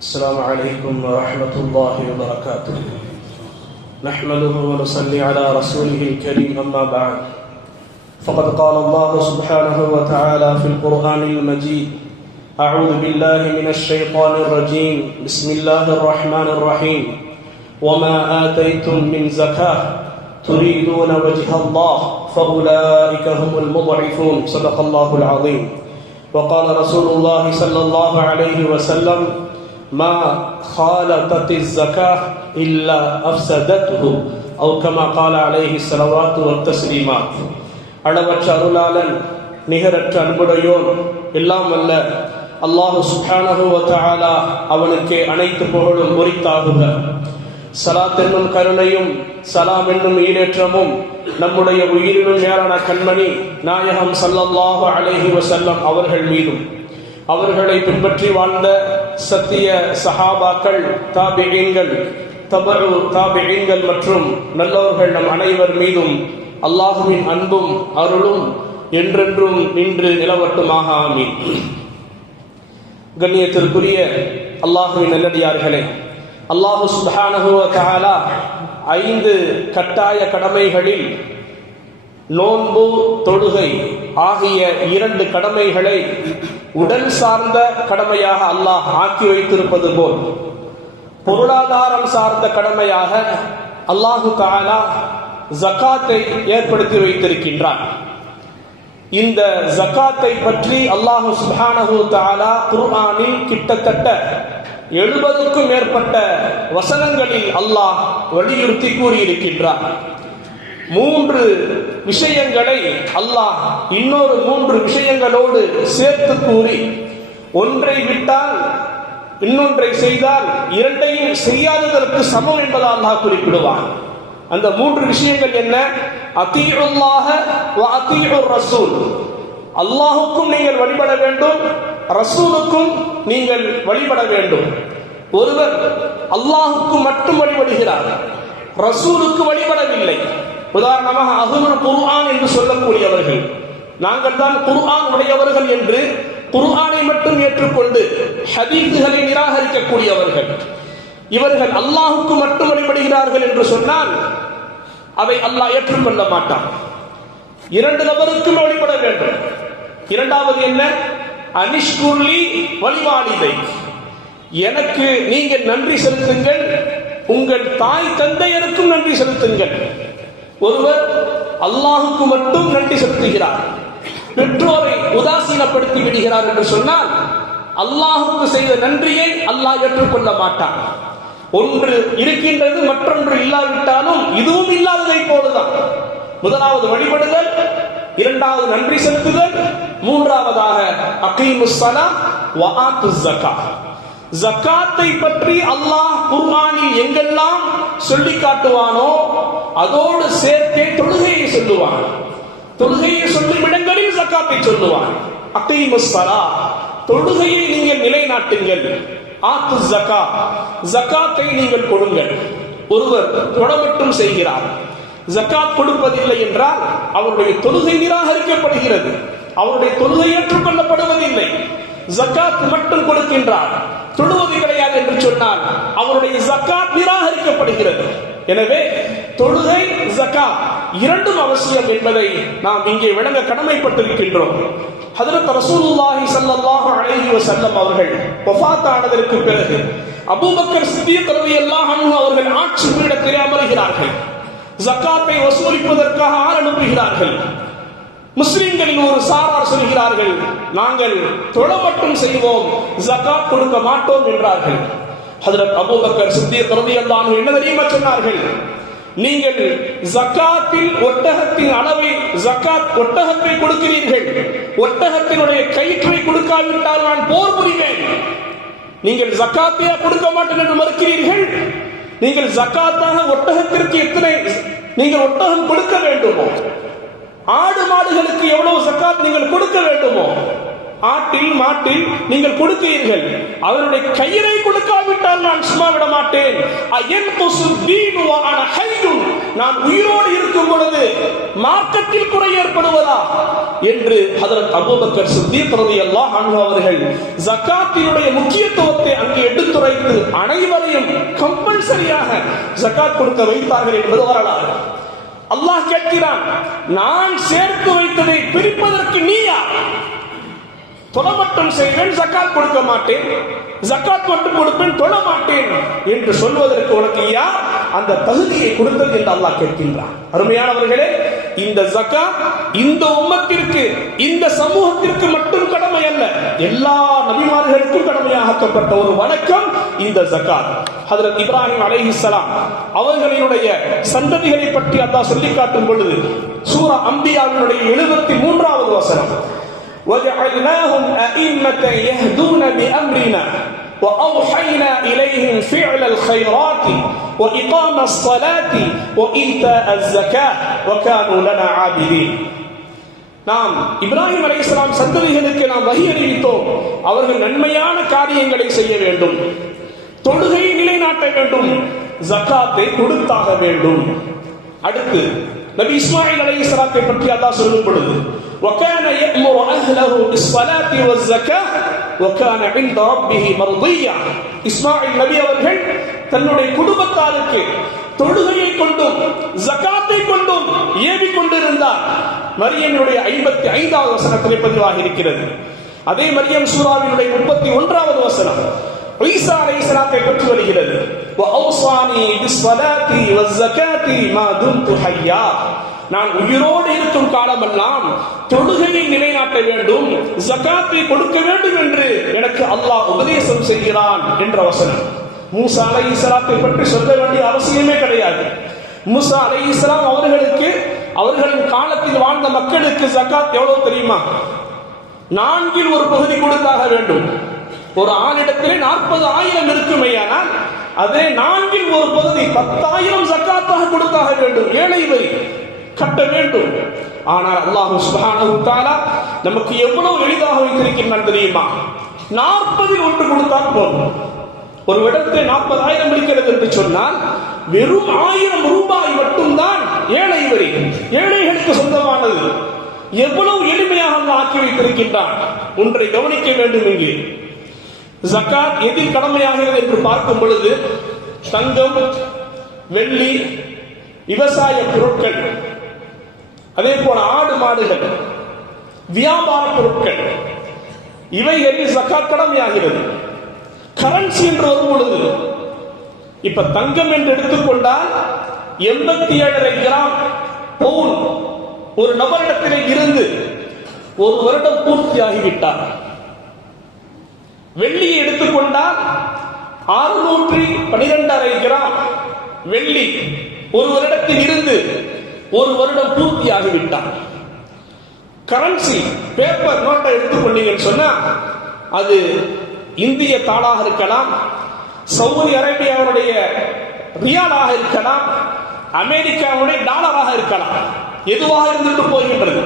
السلام عليكم ورحمة الله وبركاته. نحمده ونصلي على رسوله الكريم أما بعد. فقد قال الله سبحانه وتعالى في القرآن المجيد أعوذ بالله من الشيطان الرجيم. بسم الله الرحمن الرحيم. وما آتيتم من زكاة تريدون وجه الله فأولئك هم المضعفون. صدق الله العظيم. وقال رسول الله صلى الله عليه وسلم ما خالطت الزكاة إلا أفسدته أو كما قال عليه الصلوات والتسليمات அளவற்ற அருளாளன் நிகரற்ற அன்புடையோன் எல்லாம் அல்ல அல்லாஹு சுப்ஹானஹு வ தஆலா அவனுக்கே அனைத்து புகழும் உரித்தாகுக சலாத் என்னும் கருணையும் சலாம் என்னும் ஈடேற்றமும் நம்முடைய உயிரினும் மேலான கண்மணி நாயகம் ஸல்லல்லாஹு அலைஹி வஸல்லம் அவர்கள் மீதும் அவர்களை பின்பற்றி வாழ்ந்த சத்திய சஹாபாக்கள் தாபிகங்கள் தபரு தாபிகங்கள் மற்றும் நல்லவர்கள் நம் அனைவர் மீதும் அல்லாஹுவின் அன்பும் அருளும் என்றென்றும் நின்று நிலவட்டுமாக ஆமீன். கண்ணியத்திற்குரிய அல்லாஹுவின் நல்லடியார்களே அல்லாஹு சுப்ஹானஹு வ ஐந்து கட்டாய கடமைகளில் நோன்பு தொழுகை ஆகிய இரண்டு கடமைகளை உடல் சார்ந்த கடமையாக அல்லாஹ் ஆக்கி வைத்திருப்பது போல் பொருளாதாரம் சார்ந்த கடமையாக அல்லாஹு தாலா ஜக்காத்தை ஏற்படுத்தி வைத்திருக்கின்றான். இந்த ஜக்காத்தை பற்றி அல்லாஹு சுஹானஹு தாலா குர்ஆனில் கிட்டத்தட்ட எழுபதுக்கும் மேற்பட்ட வசனங்களில் அல்லாஹ் வலியுறுத்தி கூறியிருக்கின்றான். மூன்று விஷயங்களை அல்லாஹ் இன்னொரு மூன்று விஷயங்களோடு சேர்த்து கூறி ஒன்றை விட்டால் இன்னொன்றை செய்தால் இரண்டையும் செய்யாததற்கு சமம் என்பதால் அல்லாஹ் குறிப்பிடுவான். அந்த மூன்று விஷயங்கள் என்ன? அத்தீஉல்லாஹ ரசூல் அல்லாஹுக்கும் நீங்கள் வழிபட வேண்டும் ரசூலுக்கும் நீங்கள் வழிபட வேண்டும். ஒருவர் அல்லாஹுக்கு மட்டும் வழிபடுகிறார் ரசூலுக்கு வழிபடவில்லை. உதாரணமாக அகுல் குர்ஆன் என்று சொல்லக்கூடியவர்கள். நாங்கள் தான் குர்ஆன் உடையவர்கள் என்று குர்ஆனை மட்டும் ஏற்றுக்கொண்டு ஹதீஸுகளை நிராகரிக்கக்கூடியவர்கள். இவர்கள் அல்லாஹுக்கு மட்டும் வழிபடுகிறார்கள் என்று சொன்னால் அதை அல்லாஹ் ஏற்றுக்கொள்ள மாட்டான். இரண்டு நபருக்கும் வழிபட வேண்டும். இரண்டாவது என்ன? அனிஷ்குர்லி வழிபாடிதை எனக்கு நீங்கள் நன்றி செலுத்துங்கள் உங்கள் தாய் தந்தையருக்கும் நன்றி செலுத்துங்கள். ஒருவர் அல்லாஹுக்கு மட்டும் நன்றி செலுத்துகிறார். பெற்றோரை உதாசீனப்படுத்தி விடுகிறார் என்று சொன்னால் அல்லாஹுக்கு செய்த நன்றியை அல்லாஹ் ஏற்றுக்கொள்ள மாட்டான். ஒன்று இருக்கின்றது மற்றொன்று இல்லாவிட்டாலும் இதுவும் இல்லாததை போலதான். முதலாவது வழிபடுதல் இரண்டாவது நன்றி செலுத்துதல் மூன்றாவதாக அகீமுஸ்ஸலா ஜக்காத்தை பற்றி அல்லாஹ் குர்ஆனில் எங்கெல்லாம் சொல்லி காட்டுவானோ அதோடு சேர்த்தே தொழுகையை சொல்லுவான். தொழுகையை சொல்லும் இடங்களில் ஜக்காத்தை சொல்லுவான். அகீமுஸ்ஸலா தொழுகையை நீங்கள் நிலைநாட்டுங்கள். ஆத்து ஜக்கா ஜக்காத்தை நீங்கள் கொடுங்கள். ஒருவர் தொடமட்டும் செய்கிறார். ஜக்காத் கொடுப்பதில்லை என்றால் அவருடைய தொழுகை நிராகரிக்கப்படுகிறது. அவருடைய தொழுகை ஏற்றுக்கொள்ளப்படுவதில்லை. ஜக்காத் மட்டும் கொடுக்கின்றார். தொழுவது கிடையாது என்று சொன்னால் அவருடைய ஜக்காத் நிராகரிக்கப்படுகிறது. எனவே தொழுகை ஜக்கா இரண்டும் அவசியம் என்பதை நாம் இங்கே விளங்க கடமைப்பட்டிருக்கின்றோம். ஹதரத் ரசூலுல்லாஹி ஸல்லல்லாஹு அலைஹி வஸல்லம் அவர்கள் வஃபாத் ஆனதற்கு பிறகு அபூபக்கர் சித்திக் ரலியல்லாஹு அன்ஹு அவர்கள் ஆட்சி பீடத்தில் அமர்கிறார்கள் ஜக்காத்தை வசூலிப்பதற்காக ஆள் அனுப்புகிறார்கள். முஸ்லிம்களின் ஒரு சாரார் சொல்கிறார்கள் நாங்கள் தொழ மட்டும் செய்வோம் ஜக்காத் கொடுக்க மாட்டோம் என்றார்கள். ஹதரத் அபூபக்கர் சித்தியத் ரலியல்லாஹு அன்ஹு என்ன தெரியுமா சொன்னார்கள்? நீங்கள் ஜக்காத்தில் ஒட்டகத்தின் அளவை ஜக்காத் ஒட்டகத்தை கொடுக்கிறீர்கள். ஒட்டகத்தினுடைய கயிற்றை கொடுக்காவிட்டால் நான் போர் புரிவேன். நீங்கள் ஜக்காத்தையா கொடுக்க மாட்டேன் என்று மறுக்கிறீர்கள்? நீங்கள் ஜக்காத்தாக ஒட்டகத்திற்கு எத்தனை நீங்கள் ஒட்டகம் கொடுக்க வேண்டுமோ? ஆடு மாடுகளுக்கு எவ்வளவு ஜக்காத் நீங்கள் கொடுக்க வேண்டுமோ? ஆட்டில் மாட்டில் நீங்கள் கொடுக்கிறீர்கள். அவருடைய கயிறை கொடுக்காவிட்டால் நான் சும்மா விட மாட்டேன் அயன் கொசு நான் உயிரோடு இருக்கும் பொழுது மார்க்கத்தில் குறை ஏற்படுவதா? என்று அதன் அபூபக்கர் சித்திக் ரலியல்லாஹு அன்ஹு அவர்கள் ஜக்காத்தினுடைய முக்கியத்துவத்தை அங்கு எடுத்துரைத்து அனைவரையும் கம்பல்சரியாக ஜக்காத் கொடுக்க வைத்தார்கள் என்பது வரலாறு. அல்லாஹ் கேட்கிறான் நான் சேர்த்து வைத்ததை பிரிப்பதற்கு நீயா தொலை மட்டும் செய்வேன் ஜக்காத் கொடுக்க மாட்டேன். ஜக்காத் மட்டும் கொடுப்பேன் தொழ மாட்டேன் என்று சொல்வதற்கு உனக்கு யார் அந்த தகுதியை கொடுத்தது என்று அல்லாஹ் கேட்கின்றான். அருமையானவர்களே இந்த ஜக்கா இந்த உம்மத்திற்கு இந்த சமூகத்திற்கு மட்டும் கடமை அல்ல. எல்லா நபிமார்களுக்கும் கடமையாக்கப்பட்ட ஒரு வணக்கம் இந்த ஜக்காத். ஹதரத் இப்ராஹிம் அலைஹிஸ்ஸலாம் அவர்களினுடைய சந்ததிகளை பற்றி அல்லாஹ் சொல்லி காட்டும் பொழுது சூரா அம்பியாவினுடைய எழுபத்தி மூன்றாவது வசனம் وجعلناهم أئمة يهدون بأمرنا وأوحينا إليهم فعل الخيرات وإقام الصلاة وإيتاء الزكاة وكانوا لنا عابدين நாம் இப்ராஹிம் அலை இஸ்லாம் சந்ததிகளுக்கு நாம் வகி அறிவித்தோம் அவர்கள் நன்மையான காரியங்களை செய்ய வேண்டும் தொழுகையை நிலைநாட்ட வேண்டும் ஜக்காத்தை கொடுத்தாக வேண்டும் அடுத்து நபி இஸ்மாயில் அலை இஸ்லாத்தை பற்றி அல்லாஹ் சொல்லும் பொழுது وكان يأمر أهله بالصلاة والزكاة وكان عند ربه مرضيا இஸ்மாயில் நபி அவர்கள் தன்னுடைய குடும்பத்தாருக்கு தொழுகையை கொண்டும் ஜகாத்தை கொண்டும் ஏவிக் கொண்டிருந்தார் மரியனுடைய ஐம்பத்தி ஐந்தாவது வசனத்திலே பதிவாக இருக்கிறது அதே மரியம் சூராவினுடைய முப்பத்தி ஒன்றாவது வசனம் ஈசா அலைஹிஸ்ஸலாத்தை பற்றி வருகிறது நான் உயிரோடு இருக்கும் காலமெல்லாம் தொழுகையை நிலைநாட்ட வேண்டும் ஜக்காத்தை கொடுக்க வேண்டும் என்று எனக்கு அல்லாஹ் உபதேசம் செய்கிறான் என்ற வசனம். மூசா அலை இஸ்லாத்தை பற்றி சொல்ல வேண்டிய அவசியமே கிடையாது. மூசா அலை இஸ்லாம் அவர்களுக்கு அவர்களின் காலத்தில் வாழ்ந்த மக்களுக்கு ஜக்காத் எவ்வளவு தெரியுமா? நான்கில் ஒரு பகுதி கொடுத்தாக வேண்டும். ஒரு ஆளிடத்திலே நாற்பது ஆயிரம் இருக்குமையானால் அதே நான்கில் ஒரு பகுதி பத்தாயிரம் சக்காத்தாக கொடுத்தாக வேண்டும். ஏழை கட்ட வேண்டும். ஆனால் அல்லாஹு சுப்ஹானஹு தஆலா நமக்கு எவ்வளவு எளிதாக வைத்திருக்கின்றான் தெரியுமா? நாற்பதில் ஒன்று கொடுத்தால் போதும். ஒரு இடத்திலே நாற்பதாயிரம் இருக்கிறது என்று சொன்னால் வெறும் ஆயிரம் ரூபாய் மட்டும்தான் ஏழை வரி ஏழைகளுக்கு சொந்தமானது. எவ்வளவு எளிமையாக ஆக்கி வைத்திருக்கின்றான்? ஒன்றை கவனிக்க வேண்டும் இங்கே. ஜக்காத் எதில் கடமையாகிறது என்று பார்க்கும் பொழுது தங்கம் வெள்ளி விவசாய பொருட்கள் அதே போல ஆடு மாடுகள் வியாபார பொருட்கள் இவைகளில் ஜக்காத் கடமையாகிறது. கரன்சி என்று வரும் பொழுது இப்ப தங்கம் என்று எடுத்துக்கொண்டால் எண்பத்தி ஏழரை கிராம் பவுன் ஒரு நபரிடத்திலே இருந்து ஒரு வருடம் பூர்த்தியாகிவிட்டார். வெள்ளியை எடுத்துக்கொண்டால் அறுநூற்றி பனிரெண்டரை கிராம் வெள்ளி ஒரு வருடத்தில் இருந்து ஒரு வருடம் பூர்த்தியாகிவிட்டார் கரன்சி பேப்பர் நோட்டை எடுத்துக்கொண்டீங்கன்னு சொன்னா அது இந்திய தாளாக இருக்கலாம் சவுதி அரேபியாவுடைய ரியாலாக இருக்கலாம் அமெரிக்காவுடைய டாலராக இருக்கலாம். எதுவாக இருந்துட்டு போகின்றது?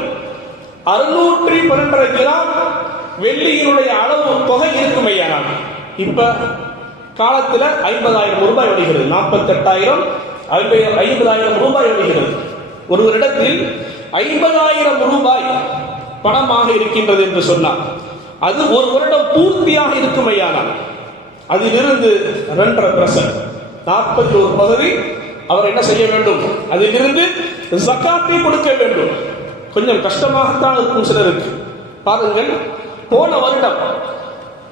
அறுநூற்றி பன்னெண்டரை கிராம் வெள்ளியினுடைய அளவு தொகை இருக்குமையானால் இப்ப காலத்துல ஐம்பதாயிரம் ரூபாய் வருகிறது நாற்பத்தி எட்டாயிரம் ஐம்பதாயிரம் ரூபாய் வருகிறது ஒருவரிடத்தில் ஐம்பதாயிரம் ரூபாய் பணமாக இருக்கின்றது என்று சொன்னார். அது ஒரு வருடம் பூர்த்தியாக இருக்குமையான அதிலிருந்து ரெண்டரை பிரசன்ட் நாற்பத்தி ஒரு பகுதி அவர் என்ன செய்ய வேண்டும்? அதிலிருந்து ஜக்காத்தை கொடுக்க வேண்டும். கொஞ்சம் கஷ்டமாகத்தான் இருக்கும் சிலருக்கு. பாருங்கள் போன வருடம்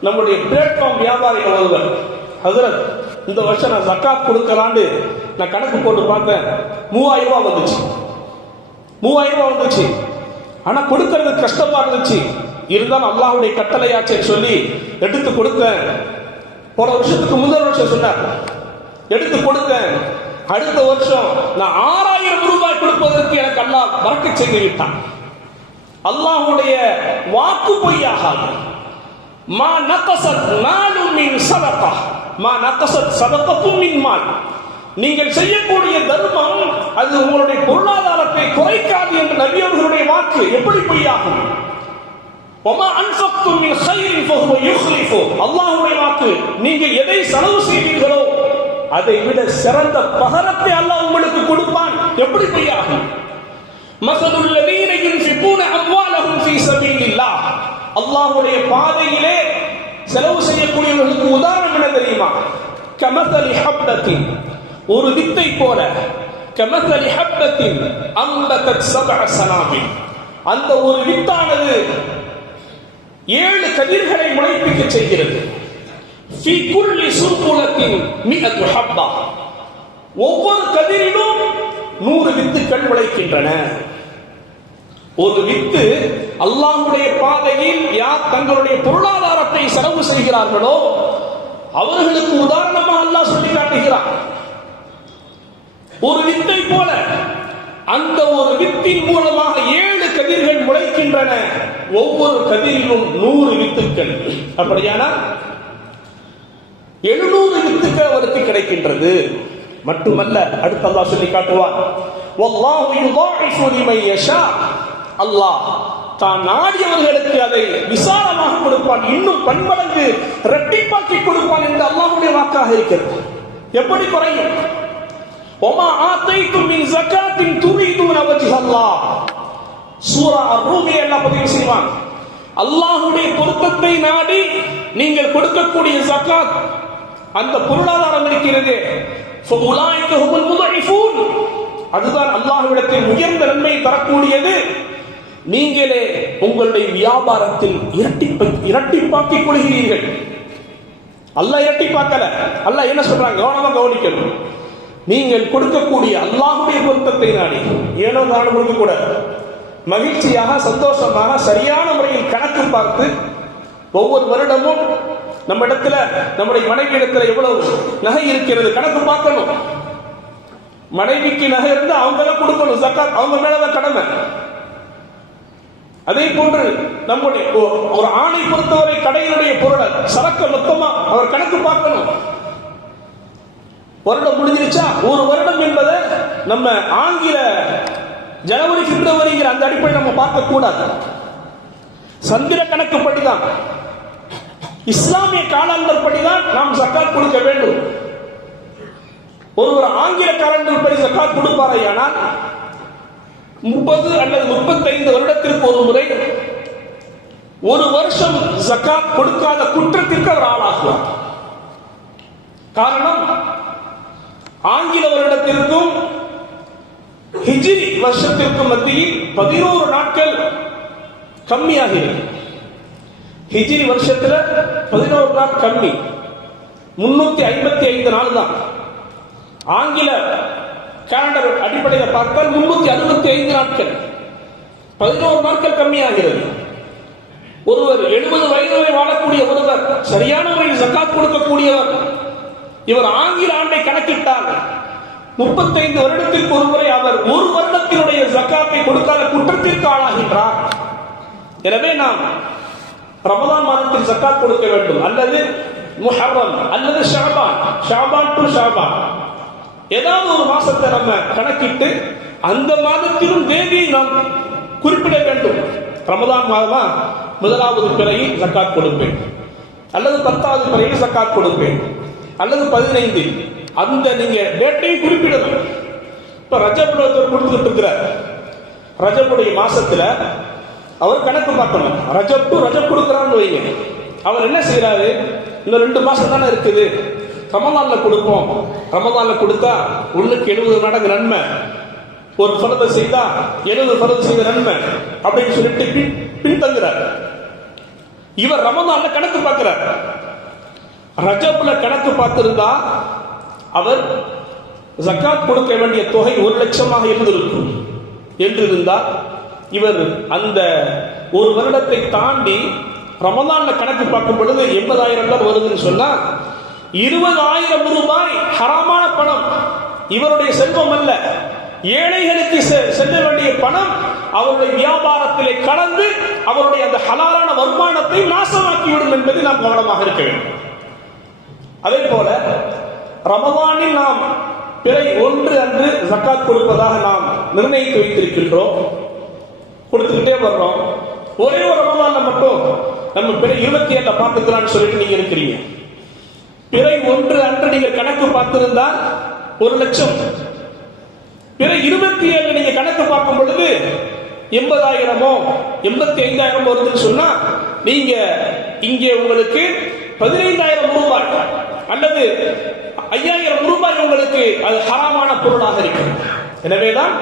நம்முடைய பிளாட்ஃபார்ம் வியாபாரிகள் ஒருவர் ஹசரத் இந்த வருஷம் நான் ஜக்காத் கொடுக்கலான்னு நான் கணக்கு போட்டு பார்த்தேன். மூவாயிரம் ரூபாய் வந்துச்சு. மூவாயிரம் ரூபாய் வந்துச்சு. ஆனால் கொடுக்கறது கஷ்டமா இருந்துச்சு. இருந்தாலும் அல்லாஹுடைய கட்டளையாச்சேன்னு சொல்லி எடுத்து கொடுத்தேன். போன வருஷத்துக்கு முதல் வருஷம் சொன்னார். எடுத்து கொடுத்தேன். அடுத்த வருஷம் நான் ஆறாயிரம் ரூபாய் கொடுப்பதற்கு எனக்கு அல்லாஹ் மறக்க செய்து விட்டான். அல்லாஹுடைய வாக்கு பொய்யாகாது. மா நகசத் மாலு மின் சதக்கா மா நகசத் சதகத்தும் மின் மால். நீங்கள் செய்யக்கூடிய தர்மம் அது உங்களுடைய பொருளாதாரத்தை குறைக்காது என்று நபியவர்களுடைய வாக்கு எப்படி பொய்யாகும்? ஒமா அன்ஃபக்தும் மின் கைரின் ஃபஹுவ யுக்லிஃபு அல்லாஹ்வுடைய வாக்கு நீங்கள் எதை செலவு செய்வீர்களோ அதை விட சிறந்த பகரத்தை அல்லாஹ் உங்களுக்கு கொடுப்பான். எப்படி பொய்யாகும்? மசலுல் அம்வாலஹும் அல்லாஹ்வுடைய பாதையிலே செலவு செய்யக்கூடியவர்களுக்கு உதாரணம் என்ன தெரியுமா? கமசலி ஹப்தத்தின் ஒரு வித்தை போல. கமசலி ஹப்தத்தின் அந்த சபஅ சனாபில் அந்த ஒரு வித்தானது ஏழு கதிர்களை முளைப்பிக்க செய்கிறது. ஃபி குல்லி சுர்புலத்தின் மிஅத்து ஹப்பா. ஒவ்வொரு கதிரிலும் நூறு வித்துக்கள் முளைக்கின்றன. ஒரு வித்து அல்லாஹுடைய பாதையில் யார் தங்களுடைய பொருளாதாரத்தை செலவு செய்கிறார்களோ அவர்களுக்கு உதாரணமா அல்லாஹ் சொல்லி காட்டுகிறார் ஒரு வித்தை போல அந்த ஒரு வித்தின் மூலமாக ஏழு கதிர்கள் முளைக்கின்றன. ஒவ்வொரு கதிரிலும் நூறு வித்துக்கள். அப்படியானால் எழுநூறு வித்துக்கள் அவருக்கு கிடைக்கின்றது. மட்டுமல்ல அடுத்து அல்லாஹ் சொல்லி காட்டுவார் அல்லாஹ் தான் நாடியவர்களுக்கு அதை விசாலமாக கொடுப்பான் இன்னும் பன்மடங்கு இரட்டிப்பாக்கி கொடுப்பான் என்று அல்லாஹுடைய வாக்காக இருக்கிறது. எப்படி குறையும்? ஒமா ஆத்தைக்கும் மின் ஜக்காத்தின் துரிதுன வஜ்ஹல்லா சூரா அர்-ரூமி எல்லாம் பதிவு செய்வாங்க. அல்லாஹ்வுடைய பொருத்தத்தை நாடி நீங்கள் கொடுக்கக்கூடிய சக்காத் அந்த பொருளாதாரம் இருக்கிறது. ஃபஉலாய்க ஹுல் முதைஃபூன் அதுதான் அல்லாஹ்விடத்தில் உயர்ந்த நன்மை தரக்கூடியது. நீங்களே உங்களுடைய வியாபாரத்தில் இரட்டிப்பு இரட்டிப்பாக்கிக் கொள்கிறீர்கள். இரட்டி இரட்டிப்பாக்கல. அல்ல என்ன சொல்றாங்க? கவனமா கவனிக்கணும். நீங்கள் கொடுக்கக்கூடிய அல்லாஹுடைய பொருத்தத்தை நாடி ஏனோ நானும் கொடுக்க கூட மகிழ்ச்சியாக சந்தோஷமாக சரியான முறையில் கணக்கு பார்த்து ஒவ்வொரு வருடமும் நம்ம இடத்துல நம்முடைய மனைவி இடத்துல எவ்வளவு நகை இருக்கிறது கணக்கு பார்க்கணும். மனைவிக்கு நகை இருந்தால் அவங்க தான் கொடுக்கணும். சக்கா அவங்க மேலதான் கடமை. அதே போன்று நம்முடைய ஒ- ஒரு ஆணை பொறுத்தவரை கடையினுடைய பொருளை சரக்கு மொத்தமா அவர் கணக்கு பார்க்கணும். வருடம் முடிஞ்சிருச்சா? ஒரு வருடம் என்பதை நம்ம ஆங்கில ஜனவரி பிப்ரவரிங்கிற அந்த அடிப்படையில் நம்ம பார்க்க கூடாது சந்திர கணக்குப்படி தான் இஸ்லாமிய காலாண்டர் படிதான் நாம் ஜக்காத் கொடுக்க வேண்டும். ஒருவர் ஆங்கில காலங்கள் படி சக்காத் கொடுப்பாரே ஆனால் முப்பது அல்லது முப்பத்தைந்து வருடத்திற்கு ஒரு முறை ஒரு வருஷம் ஜக்காத் கொடுக்காத குற்றத்திற்கு அவர் ஆளாகுவார் காரணம் ஆங்கில வருடத்திற்கும் ஹிஜிரி வருஷத்திற்கும் மத்தியில் பதினோரு நாட்கள் கம்மியாகிறது ஹிஜிரி வருஷத்துல பதினோரு நாள் கம்மி. முன்னூத்தி ஐம்பத்தி ஐந்து நாள் தான் ஆங்கில கேலண்டர் அடிப்படையில் பார்த்தால் முன்னூத்தி அறுபத்தி ஐந்து நாட்கள். பதினோரு நாட்கள் கம்மியாகிறது. ஒருவர் எழுபது வயது வரை வாழக்கூடிய ஒருவர் சரியான முறையில் சக்காத் கொடுக்கக்கூடியவர் இவர் ஆங்கில ஆண்டை கணக்கிட்டால் முப்பத்தைந்து வருடத்திற்கு ஒருமுறை அவர் ஒரு வருடத்தினுடைய ஜக்காத்தை கொடுக்காத குற்றத்திற்கு ஆளாகின்றார். எனவே நாம் ரமதான் மாதத்தில் சக்காத் கொடுக்க வேண்டும். அல்லது முஹர்ரம் அல்லது ஷாபான். ஷாபான் டு ஷாபான். ஏதாவது ஒரு மாசத்தை நம்ம கணக்கிட்டு அந்த மாதத்திலும் தேதியை நாம் குறிப்பிட வேண்டும். ரமதான் மாதமா முதலாவது பிறையில் சக்காத் கொடுப்பேன். அல்லது பத்தாவது பிறையில் சக்காத் கொடுப்பேன். அல்லது பதினைந்து அந்த நீங்க டேட்டையும் குறிப்பிடணும். இப்ப ரஜப் கொடுத்துட்டு இருக்கிறார். ரஜபுடைய மாசத்துல அவர் கணக்கு பார்க்கணும். ரஜப்பு ரஜப் கொடுக்குறான்னு வைங்க. அவர் என்ன செய்யறாரு இந்த ரெண்டு மாசம் தானே இருக்குது. ரமலான்ல கொடுப்போம். ரமலான்ல கொடுத்தா ஒண்ணுக்கு எழுபது மடங்கு நன்மை. ஒரு பரத செய்தா எழுபது பரத செய்த நன்மை அப்படின்னு சொல்லிட்டு பின் பின்தங்குறார். இவர் ரமதான்ல கணக்கு பார்க்கிறார். ரஜப்ல கணக்கு பார்த்திருந்தா அவர் ஜக்காத் கொடுக்க வேண்டிய தொகை ஒரு லட்சமாக இருந்திருக்கும் என்று இருந்தால் இவர் அந்த ஒரு வருடத்தை தாண்டி ரமதான்ல கணக்கு பார்க்கும் பொழுது எண்பதாயிரம் தான் வருதுன்னு சொன்னா இருபதாயிரம் ரூபாய் ஹராமான பணம். இவருடைய செல்வம் அல்ல. ஏழைகளுக்கு செ- செல்ல வேண்டிய பணம் அவருடைய வியாபாரத்திலே கலந்து அவருடைய அந்த ஹலாலான வருமானத்தை நாசமாக்கிவிடும் என்பதை நாம் கவனமாக இருக்க வேண்டும். அதே போல ரமவானில் நாம் பிறை ஒன்று அன்று ஜக்காத் கொடுப்பதாக நாம் நிர்ணயித்து வைத்திருக்கின்றோம். கொடுத்துக்கிட்டே வர்றோம். ஒரே ஒரு ரமவான்ல மட்டும் நம்ம பிறை இருபத்தி ஏழுல பார்த்துக்கலாம்னு சொல்லிட்டு நீங்க இருக்கிறீங்க. பிறை ஒன்று அன்று நீங்க கணக்கு பார்த்திருந்தால் ஒரு லட்சம். பிற இருபத்தி ஏழு நீங்க கணக்கு பார்க்கும் பொழுது எண்பதாயிரமோ எண்பத்தி ஐந்தாயிரம் வருதுன்னு சொன்னா நீங்க இங்கே உங்களுக்கு பதினைந்தாயிரம் ரூபாய் அல்லது ஐயாயிரம் ரூபாய் உங்களுக்கு அது ஹராமான பொருளாக இருக்கும் எனவேதான்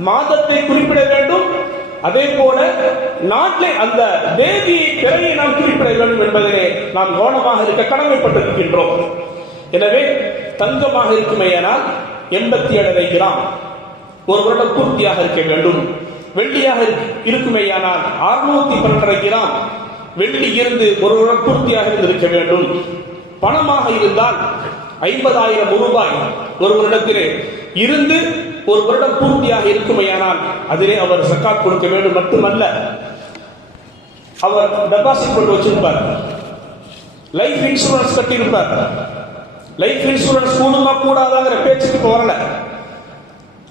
மாதத்தை குறிப்பிட வேண்டும் அதே போல நாட்டிலே அந்த தேவியை பிறையை நாம் குறிப்பிட வேண்டும் என்பதிலே நாம் கவனமாக இருக்க கடமைப்பட்டிருக்கின்றோம். எனவே தங்கமாக இருக்குமேயானால் எண்பத்தி ஏழரை கிராம் ஒரு வருடம் பூர்த்தியாக இருக்க வேண்டும். வெள்ளியாக இருக்குமேயானால் அறுநூத்தி பன்னெண்டரை கிராம் வெள்ளி இருந்து ஒரு வருடம் பூர்த்தியாக இருந்திருக்க வேண்டும். பணமாக இருந்தால் ஐம்பதாயிரம் ரூபாய் ஒரு வருடத்திலே இருந்து ஒரு வருடம் பூர்த்தியாக இருக்குமையானால் அதிலே அவர் சக்காத் கொடுக்க வேண்டும் மட்டுமல்ல. அவர் டெபாசிட் கொண்டு வச்சிருப்பார். லைஃப் இன்சூரன்ஸ் கட்டியிருப்பார். லைஃப் இன்சூரன்ஸ் கூடுமா கூடாதாங்கிற பேச்சுக்கு இப்போ வரல.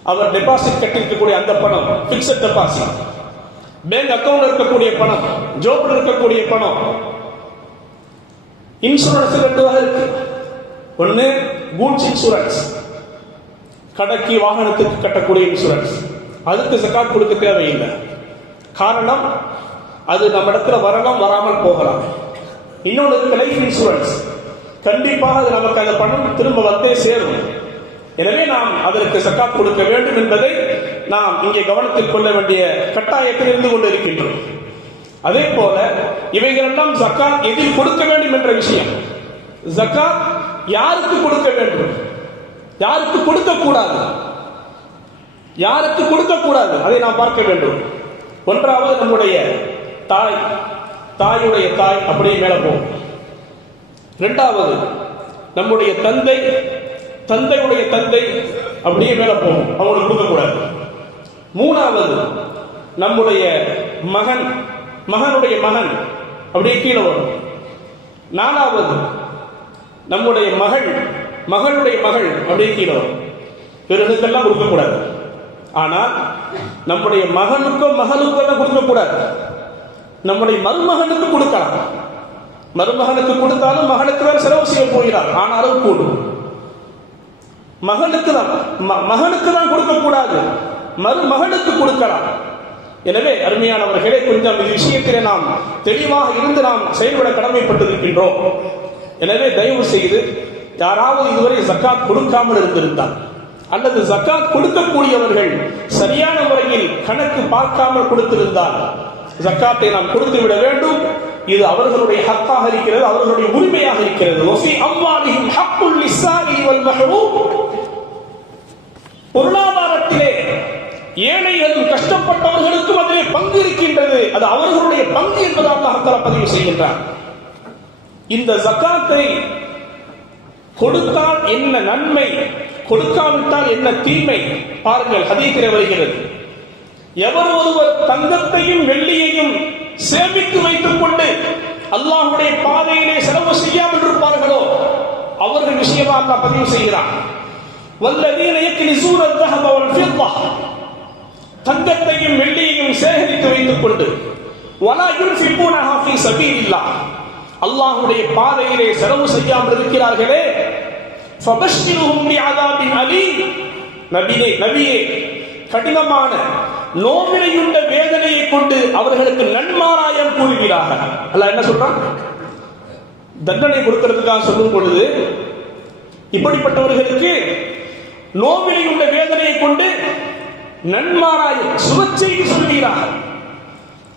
அவர் டெபாசிட் கட்டியிருக்கக்கூடிய அந்த பணம் பிக்சட் டெபாசிட் பேங்க் அக்கவுண்ட் இருக்கக்கூடிய பணம் ஜோப்ல இருக்கக்கூடிய பணம். இன்சூரன்ஸ் ரெண்டு வகை இருக்கு. ஒன்னு கூட்ஸ் இன்சூரன்ஸ் கடைக்கு வாகனத்துக்கு கட்டக்கூடிய இன்சூரன்ஸ் அதுக்கு சக்காத் கொடுக்க தேவையில்லை. காரணம் அது நம்ம இடத்துல வரலாம் வராமல் போகலாம். இன்னொன்று இருக்கு லைஃப் இன்சூரன்ஸ் கண்டிப்பாக அது நமக்கு அந்த பணம் திரும்ப வந்தே சேரும். எனவே நாம் அதற்கு சக்காத் கொடுக்க வேண்டும் என்பதை நாம் இங்கே கவனத்தில் கொள்ள வேண்டிய கட்டாயத்தில் இருந்து கொண்டு இருக்கின்றோம் அதே போல இவைகளெல்லாம் ஜக்காத் எதில் கொடுக்க வேண்டும் என்ற விஷயம். ஜக்காத் யாருக்கு கொடுக்க வேண்டும்? யாருக்கு கொடுக்க கூடாது யாருக்கு கொடுக்க கூடாது அதை நாம் பார்க்க வேண்டும். ஒன்றாவது நம்முடைய தாய். தாயுடைய தாய் அப்படியே மேல போகும். இரண்டாவது நம்முடைய தந்தை தந்தையுடைய தந்தை அப்படியே மேல போகும். அவங்களுக்கு கொடுக்கக்கூடாது. மூணாவது நம்முடைய மகன் மகனுடைய மகன் அப்படியே கீழே வரும். நாலாவது நம்முடைய மகள் மகளுடைய மகள் அப்படியே கீழே வரும் பிறகுக்கெல்லாம் கொடுக்கக்கூடாது? ஆனால் நம்முடைய மகனுக்கும் மகனுக்கும் தான் கொடுக்கக்கூடாது. நம்முடைய மருமகனுக்கு கொடுக்கலாம். மருமகனுக்கு கொடுத்தாலும் மகனுக்கு தான் செலவு செய்ய போகிறார். ஆனாலும் கூடும். மகனுக்கு தான் மகனுக்கு தான் கொடுக்கக்கூடாது. மருமகனுக்கு கொடுக்கலாம். எனவே அருமையானவர்களே கொஞ்சம் இந்த விஷயத்திலே நாம் தெளிவாக இருந்து நாம் செயல்பட கடமைப்பட்டிருக்கின்றோம். எனவே தயவு செய்து யாராவது இதுவரை ஜக்காத் கொடுக்காமல் இருந்திருந்தால் அல்லது ஜக்காத் கொடுக்கக்கூடியவர்கள் சரியான முறையில் கணக்கு பார்க்காமல் கொடுத்திருந்தால் ஜக்காத்தை நாம் கொடுத்து விட வேண்டும். இது அவர்களுடைய ஹக்காக இருக்கிறது அவர்களுடைய உரிமையாக இருக்கிறது. பொருளாதாரத்திலே ஏழைகளும் கஷ்டப்பட்டவர்களுக்கும் அதிலே பங்கு இருக்கின்றது. அது அவர்களுடைய பங்கு என்பதாக பதிவு செய்கின்றார் இந்த ஜக்காத்தை கொடுத்தால் என்ன நன்மை கொடுக்காவிட்டால் என்ன தீமை பாருங்கள் ஹதீத்திலே வருகிறது எவர் ஒருவர் தங்கத்தையும் வெள்ளியையும் சேமித்து வைத்துக் கொண்டு அல்லாஹுடைய பாதையிலே செலவு செய்யாமல் இருப்பார்களோ அவர்கள் விஷயமா அல்லாஹ் பதிவு செய்கிறான் வல்லதீன யக்னிசூன الذهب والفضة தங்கத்தையும் வெள்ளியையும் சேகரித்து வைத்துக் கொண்டு வலா யுன்ஃபிகூனஹா ஃபீ சபீலில்லாஹ் அல்லாஹுடைய பாதையிலே செலவு செய்யாமல் இருக்கிறார்களே. நபியே நபியே கடினமான நோவினையுள்ள வேதனையை கொண்டு அவர்களுக்கு நன்மாராயம் கூறுகிறார்கள். அல்ல என்ன சொல்றான்? தண்டனை கொடுக்கிறதுக்காக சொல்லும் பொழுது இப்படிப்பட்டவர்களுக்கு நோவினையுள்ள வேதனையை கொண்டு நன்மாராயம் சுபச்செய்தி சொல்கிறார்கள்.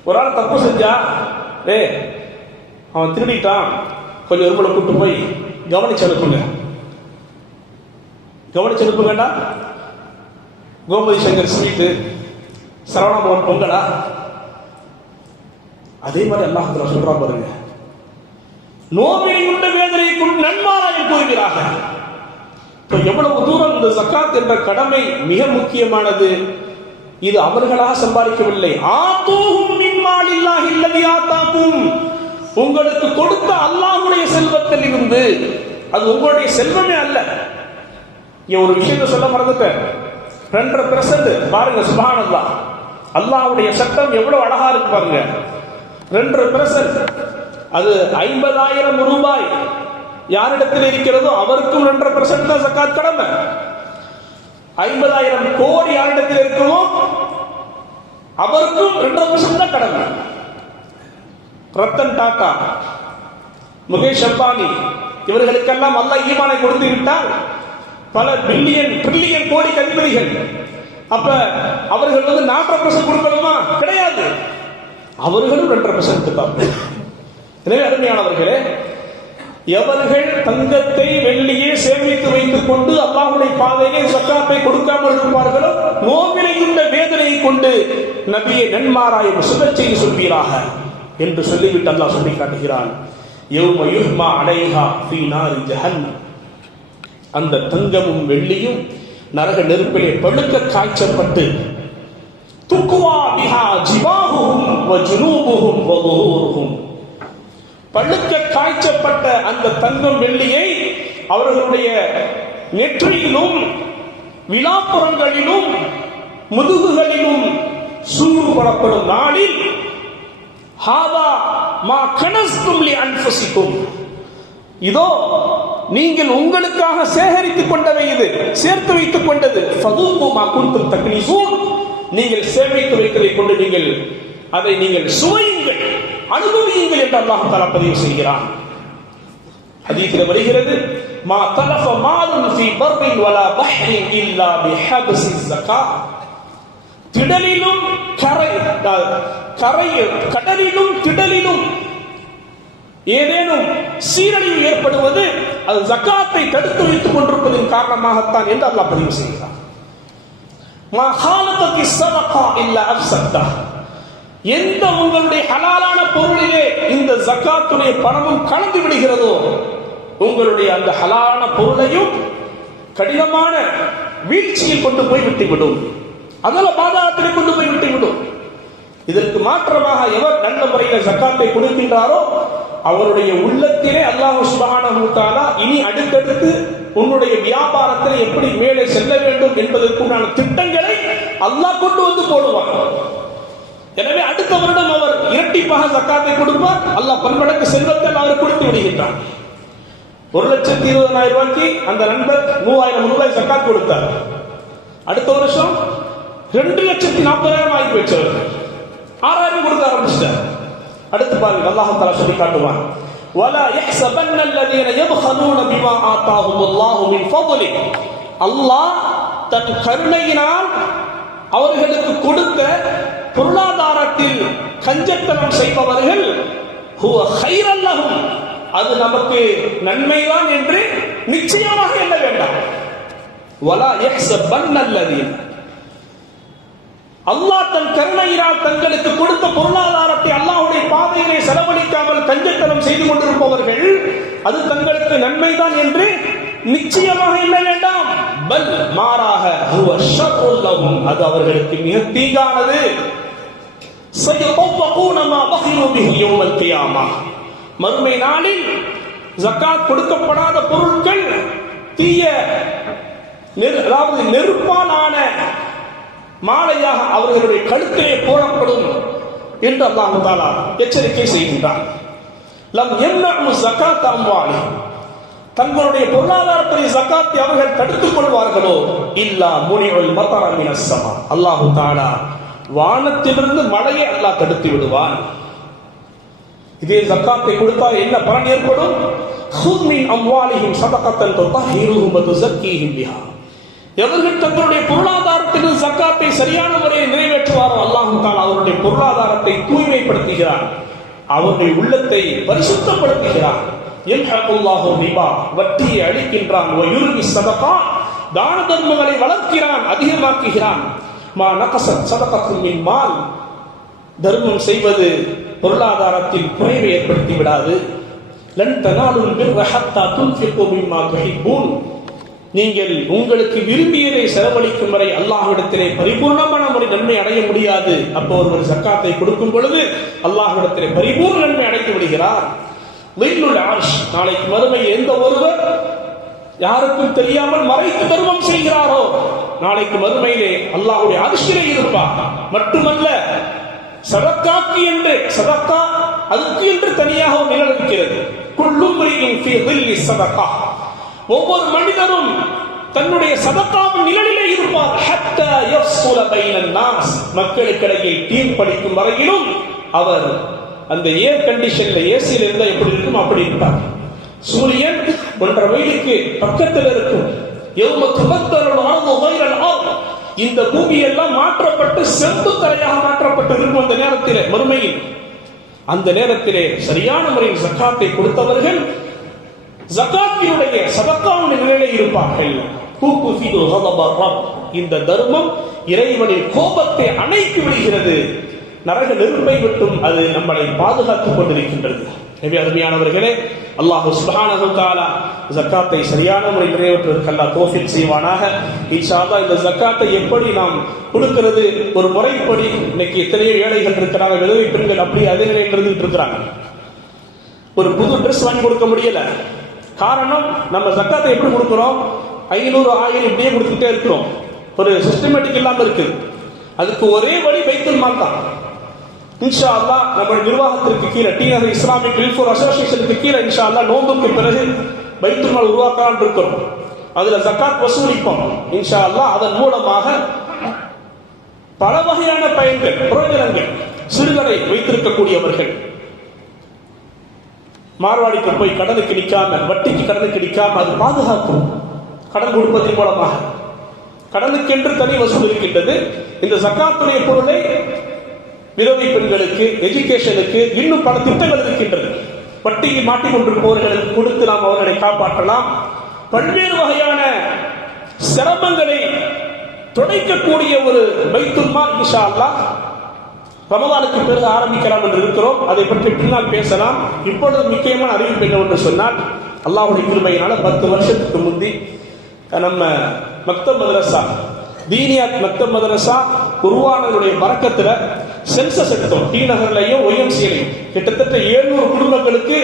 ஒரு ஆள் தப்பு செஞ்சா ஏ அவன் திருடிட்டான். கொஞ்சம் ஒருமுறை கூட்டு போய் கவனிச்சு அனுப்புங்க. கவனிச்சு அனுப்ப வேண்டாம். சங்கர் ஸ்வீட்டு சரவணபவன் பொங்கலா? அதே மாதிரி அல்லாஹத்துல சொல்றான் பாருங்க. நோவினையுள்ள வேதனையை கொண்டு நன்மாராயம் கூறுகிறாக இப்ப எவ்வளவு தூரம் இந்த சக்காத் என்ற கடமை மிக முக்கியமானது. இது அவர்களாக சம்பாதிக்கவில்லை. ஆத்தூகும் மின்மால் இல்லாஹ் இல்லதி ஆத்தாக்கும். உங்களுக்கு கொடுத்த அல்லாஹுடைய செல்வத்தில் இருந்து அது உங்களுடைய செல்வமே அல்ல. இங்க ஒரு விஷயத்த சொல்ல மறந்துட்டேன். ரெண்டரை பெர்சன்ட் பாருங்க சுபான் அல்லா அல்லாஹ்வுடைய சட்டம் எவ்வளவு அழகா இருக்கு பாருங்க. ரெண்டரை பெர்சன்ட் அது ஐம்பதாயிரம் ரூபாய் யாரிடத்தில் இருக்கிறதோ அவருக்கும் ரெண்டரை பெர்சன்ட் தான் சக்காத் கடமை. ஐம்பதாயிரம் கோடி யாரிடத்தில் இருக்குமோ அவருக்கும் ரெண்டரை பெர்சன்ட் தான் கடமை. ரத்தன் டாட்டா முகேஷ் அம்பானி இவர்களுக்கெல்லாம் அல்ல ஈமானை கொடுத்து விட்டால் பல பில்லியன் ட்ரில்லியன் கோடி கதிபதிகள் அப்ப அவர்கள் வந்து நாலரை பர்சன்ட் கொடுக்கணுமா? கிடையாது. அவர்களும் ரெண்டரை பர்சன்ட் கொடுத்தாங்க எனவே அருமையானவர்களே எவர்கள் தங்கத்தை வெள்ளியே சேமித்து வைத்துக் கொண்டு அல்லாஹுடைய பாதையை சக்காத்தை கொடுக்காமல் இருப்பார்களோ நோவினையுள்ள வேதனையை கொண்டு நபியை நன்மாராயம் சுபச் சொல்வீராக. என்று சொல்லிவிட்டு அல்லாஹ் சொல்லி காட்டுகிறான் அந்த தங்கமும் வெள்ளியும் நரக நெருப்பிலே பழுக்க காய்ச்சப்பட்டு பழுக்க காய்ச்சப்பட்ட அந்த தங்கம் வெள்ளியை அவர்களுடைய நெற்றியிலும் விழாப்புறங்களிலும் முதுகுகளிலும் சூடு புறப்படும் நாளில் ஹாதா மா கனஸ்தும் லி அன்பசிக்கும் இதோ நீங்கள் உங்களுக்காக சேகரித்துக் கொண்டவை இது சேர்த்து வைத்துக் கொண்டது. ஃபதூகு மா குன்தும் தக்னிசூன். நீங்கள் சேமித்து வைத்ததை கொண்டு நீங்கள் அதை நீங்கள் சுவையுங்கள் அனுபவியுங்கள் என்று அல்லாஹ் தலா பதிவு செய்கிறான். ஹதீஸில் வருகிறது மா தலஃப மாலுன் ஃபீ பர்ரின் வலா பஹ்ரின் இல்லா பிஹப்ஸி ஸகா. திடலிலும் கரை கரையில் கடலிலும் திடலிலும் ஏதேனும் சீரழிவு ஏற்படுவது அது ஜக்காத்தை தடுத்து வைத்துக் கொண்டிருப்பதன் காரணமாகத்தான் என்று அல்லாஹ் பதிவு செய்கிறார் மா சதகா இல்ல அப்சத்தா எந்த உங்களுடைய ஹலாலான பொருளிலே இந்த ஜக்காத்துடைய பணமும் கலந்து விடுகிறதோ உங்களுடைய அந்த ஹலாலான பொருளையும் கடினமான வீழ்ச்சியில் கொண்டு போய் விட்டுவிடும். அதனால பாதாளத்திலே கொண்டு போய் விட்டுவிடும். இதற்கு மாற்றமாக எவர் நல்ல முறையில் ஜக்காத்தை கொடுக்கின்றாரோ அவருடைய உள்ளத்திலே அல்லாஹ் சுபஹானஹு தஆலா இனி அடுத்தடுத்து உன்னுடைய வியாபாரத்தில் எப்படி மேலே செல்ல வேண்டும் என்பதற்குண்டான திட்டங்களை அல்லாஹ் கொண்டு வந்து போடுவான். எனவே அடுத்த வருடம் அவர் இரட்டிப்பாக சக்காத்தை கொடுப்பார். அல்லாஹ் பன்மடங்கு செல்வத்தை அவர் கொடுத்து விடுகின்றார். ஒரு லட்சத்தி இருபதாயிரம் ரூபாய்க்கு அந்த நண்பர் மூவாயிரம் ரூபாய் சக்காத் கொடுத்தார். அடுத்த வருஷம் ரெண்டு லட்சத்தி நாற்பதாயிரம் ஆகி போச்சு அவருக்கு. ஆறாயிரம் கொடுக்க ஆரம்பிச்சிட்டார் அடுத்து பாருங்க அல்லாஹ் தஆலா சொல்லி காட்டுவான் ولا يحسبن الذين يبخلون بما آتاهم الله من فضله அல்லாஹ் தன் கருணையினால் அவர்களுக்கு கொடுத்த பொருளாதாரத்தில் கஞ்சத்தனம் செய்பவர்கள் ஹுவ கைரல் லஹும் அது நமக்கு நன்மைதான் என்று நிச்சயமாக எண்ண வேண்டாம் வலா يحسبن الذين அல்லாஹ் தன் கருணையினால் தங்களுக்கு கொடுத்த பொருளாதாரத்தை அல்லாஹுடைய பாதையிலே செலவழிக்காமல் கஞ்சத்தனம் செய்து கொண்டிருப்பவர்கள் அது தங்களுக்கு நன்மைதான் என்று நிச்சயமாக இல்லை வேண்டாம். பல் மாறாக அது அவர்களுக்கு மிக தீங்கானது. மறுமை நாளில் ஜக்காத் கொடுக்கப்படாத பொருட்கள் தீய அதாவது நெருப்பால் ஆன மாலையாக அவர்களுடைய கழுத்திலே போடப்படும் என்று அல்லாஹ் தாலா எச்சரிக்கை செய்கின்றான். லம் எம்னு ஜக்காத் அம்வாலி. தங்களுடைய பொருளாதாரத்தை ஜக்காத்தை அவர்கள் தடுத்துக் கொள்வார்களோ? இல்லா முனிவல் மத்தரமின சமா. அல்லாஹு தானா வானத்திலிருந்து மழையை அல்லாஹ் தடுத்து விடுவான். இதே ஜக்காத்தை கொடுத்தால் என்ன பலன் ஏற்படும்? ஹுத்மின் அம்வாலிஹிம் சதகத்தன் தொத்தா ஹீருஹும் துசக்கீஹிம் பிஹா. எவர்கள் தங்களுடைய பொருளாதாரத்திற்கு சக்காத்தை சரியான முறையில் நிறைவேற்றுவாரோ அல்லாஹும் தான் அவருடைய பொருளாதாரத்தை தூய்மைப்படுத்துகிறான். அவருடைய உள்ளத்தை பரிசுத்தப்படுத்துகிறான். யம்ஹகுல்லாஹு ரிபா வட்டியை அளிக்கின்றான். வ சதகா தான தர்மங்களை வளர்க்கிறான் அதிகமாக்குகிறான். மா நகசத் சதகத்தும் மால் தர்மம் செய்வது பொருளாதாரத்தில் குறைவை ஏற்படுத்தி விடாது. லன் தனாலுல் பிர்ர ஹத்தா துன்ஃபிகு மிம்மா துஹிப்பூன். நீங்கள் உங்களுக்கு விரும்பியதை செலவழிக்கும் வரை அல்லாஹ்விடத்திலே பரிபூர்ணமான முறை நன்மை அடைய முடியாது. அப்போ ஒருவர் சக்காத்தை கொடுக்கும் பொழுது அல்லாஹ்விடத்திலே பரிபூர்ண நன்மை அடைத்து விடுகிறார். நாளைக்கு மறுமை எந்த ஒருவர் யாருக்கும் தெரியாமல் மறைத்து தர்மம் செய்கிறாரோ நாளைக்கு மறுமையிலே அல்லாஹுடைய அரிசியிலே இருப்பார். மட்டுமல்ல சதக்காக்கு என்று சதக்கா அதுக்கு என்று தனியாக ஒரு குள்ளும் சதக்கா. ஒவ்வொரு மனிதரும் தன்னுடைய சதத்தாவின் நிழலிலே இருப்பார். ஹத்தா யஃசுல பைனன் நாஸ். மக்களுக்கிடையே தீர்ப்பளிக்கும் வரையிலும் அவர் அந்த ஏர் கண்டிஷன்ல ஏசியில் இருந்தா எப்படி இருக்கும்? அப்படி இருப்பார். சூரியன் ஒன்றரை மைலுக்கு பக்கத்தில் இருக்கும். எவ்வளவு துபத்தருள் அர்து கைரல் அர்த். இந்த பூமி எல்லாம் மாற்றப்பட்டு செம்பு தரையாக மாற்றப்பட்டு இருக்கும் அந்த நேரத்திலே மறுமையில். அந்த நேரத்திலே சரியான முறையில் சக்காத்தை கொடுத்தவர்கள் ஜகாத்தினுடைய சதக்காவுடைய நிலையிலே இருப்பார்கள். தூக்கு ஃபீது ரப். இந்த தர்மம் இறைவனின் கோபத்தை அணைத்து விடுகிறது. நரக நெருப்பை விட்டும் அது நம்மளை பாதுகாத்துக் கொண்டிருக்கின்றது. எனவே அருமையானவர்களே அல்லாஹ் சுப்ஹானஹு தஆலா ஜக்காத்தை சரியான முறை நிறைவேற்றுவதற்கு அல்லாஹ் தௌஃபீக் செய்வானாக. இன்ஷா அல்லாஹ் இந்த ஜக்காத்தை எப்படி நாம் கொடுக்கிறது? ஒரு முறைப்படி இன்னைக்கு எத்தனையோ ஏழைகள் இருக்கிறாங்க விதவை பெண்கள் அப்படி அதே நிலையில் இருந்துட்டு இருக்கிறாங்க. ஒரு புது ட்ரெஸ் வாங்கி கொடுக்க முடியல. காரணம் நம்ம சக்காத்தை எப்படி கொடுக்குறோம்? ஐநூறு ஆயிரம் இப்படியே கொடுத்துட்டே இருக்கிறோம். ஒரு சிஸ்டமேட்டிக் இல்லாமல் இருக்கு. அதுக்கு ஒரே வழி பைத்துல் மால் தான். இன்ஷா அல்லா நம்ம நிர்வாகத்திற்கு கீழே டி நகர் இஸ்லாமிக் வெல்ஃபேர் அசோசியேஷனுக்கு கீழே இன்ஷா அல்லா நோன்புக்கு பிறகு பைத்துல் மால் உருவாக்கலாம் இருக்கிறோம். அதுல சக்காத் வசூலிப்போம். இன்ஷா அல்லா அதன் மூலமாக பல வகையான பயன்கள் பிரயோஜனங்கள் சிறுகதை வைத்திருக்கக்கூடியவர்கள். மார்வாடிக்கு போய் கடனுக்கு நிற்காம வட்டிக்கு கடனுக்கு நிற்காம அது பாதுகாக்கும். கடன் கொடுப்பதன் மூலமாக. கடனுக்கென்று தனி வசூல் இருக்கின்றது. இந்த சக்காத்துடைய பொருளை விதவை பெண்களுக்கு எஜுகேஷனுக்கு இன்னும் பல திட்டங்கள் இருக்கின்றது. வட்டியில் மாட்டிக்கொண்டிருப்பவர்களுக்கு கொடுத்து நாம் அவர்களை காப்பாற்றலாம். பல்வேறு வகையான சிரமங்களை துடைக்கக்கூடிய ஒரு பைத்துல்மா இஷா அல்லாஹ். ரமதானுக்கு பிறகு ஆரம்பிக்கலாம் என்று இருக்கிறோம். அதை பற்றி பின்னால் பேசலாம். இப்பொழுது முக்கியமான அறிவிப்பு என்னவென்று சொன்னால் அல்லாஹுடைய கிருமையினால பத்து வருஷத்துக்கு முந்தி நம்ம மக்தம் மதரசா தீனியாத் மக்தப் மதரசா உருவானதுடைய வரக்கத்துல சென்சஸ் எடுத்தோம். டி நகர்லையும் ஒய்எம்சியிலையும். கிட்டத்தட்ட 700 குடும்பங்களுக்கு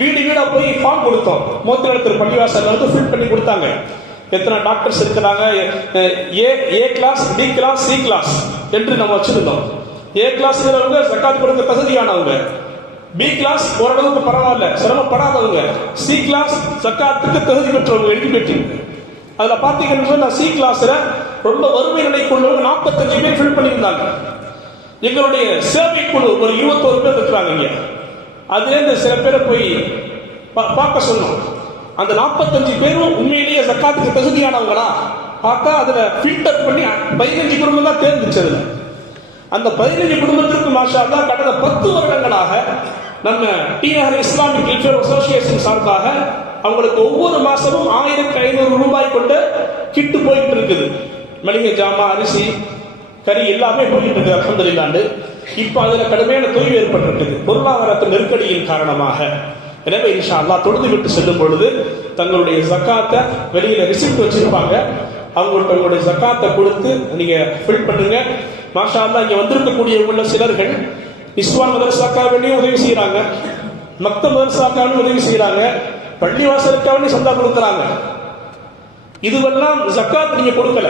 வீடு வீடா போய் ஃபார்ம் கொடுத்தோம். மோத்திரத்தில் பள்ளிவாசல் வந்து ஃபில் பண்ணி கொடுத்தாங்க. எத்தனை டாக்டர்ஸ் இருக்கிறாங்க? A A class B class C class என்று நம்ம வச்சிருந்தோம். ஏ கிளாஸ்ங்கிறவங்க ஜக்காத் கொடுக்க தகுதியானவங்க. பி கிளாஸ் ஓரளவுக்கு பரவாயில்ல சிரமப்படாதவங்க. சி கிளாஸ் ஜக்காத்துக்கு தகுதி பெற்றவங்க எழுதி பெற்றீங்க அதுல பாத்தீங்கன்னு சொன்னா சி கிளாஸ்ல ரொம்ப வறுமை நிலை கொண்டவங்க நாற்பத்தஞ்சு பேர் ஃபில் பண்ணியிருந்தாங்க. எங்களுடைய சேவை குழு ஒரு இருபத்தோரு பேர் இருக்கிறாங்க இங்க. அதுல இருந்து சில பேரை போய் பா- பார்க்க சொன்னோம். அந்த நாற்பத்தஞ்சு பேரும் உண்மையிலேயே சக்காத்துக்கு தகுதியானவங்களா? பார்த்தா அதுல ஃபில்டர் பண்ணி பதினஞ்சு குடும்பம் தான் தேர்ந்துச்சு அதுல அந்த பதினஞ்சு குடும்பத்திற்கு மாஷா அல்லா கடந்த பத்து வருடங்களாக நம்ம T Nagar Islamic welfare association சார்பாக அவங்களுக்கு ஒவ்வொரு மாசமும் ஆயிரத்தி ஐநூறு ரூபாய் கொண்டு கிட்டு போயிட்டு இருக்குது. மளிகை ஜாமா அரிசி கறி எல்லாமே போயிட்டு இருக்குது அலமதுல்லாண்டு இப்போ அதில் கடுமையான தொய்வு ஏற்பட்டிருக்குது. பொருளாதாரத்து நெருக்கடியின் காரணமாக. எனவே இன்ஷா அல்லாஹ் தொழுது விட்டு செல்லும் பொழுது தங்களுடைய ஜக்காத்தை வெளியில ரிசிப்ட் வச்சிருப்பாங்க. அவங்க உங்களுடைய ஜக்காத்தை கொடுத்து நீங்க ஃபில் பண்ணுங்க. மாஷா அல்லாஹ் இங்க வந்திருக்கக்கூடிய உள்ள சிலர்கள் இஸ்வான் மதரசாக்காவிலையும் உதவி செய்யறாங்க மக்த மதரசாக்காவிலும் உதவி செய்யறாங்க பள்ளிவாசலுக்காவிலையும் சந்தா கொடுக்கறாங்க. இதுவெல்லாம் ஜக்காத் நீங்க கொடுக்கல.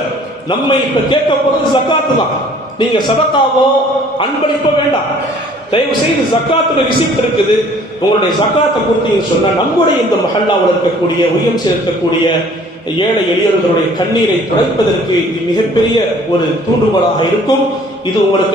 நம்ம இப்ப கேட்க போறது ஜக்காத்து தான். நீங்க சதக்காவோ அன்பளிப்போ வேண்டாம். தயவு செய்து ஜக்காத்துல ரிசிப்ட் இருக்குது. உங்களுடைய ஜக்காத்தை கொடுத்தீங்கன்னு சொன்னா நம்முடைய இந்த மஹல்லாவில் இருக்கக்கூடிய உயர்ச்சி இருக்கக்கூடிய ஏழை எளியவர்களுடைய கண்ணீரை துடைப்பதற்கு இது மிகப்பெரிய ஒரு தூண்டுகோலாக இருக்கும். இது உங்களுக்கு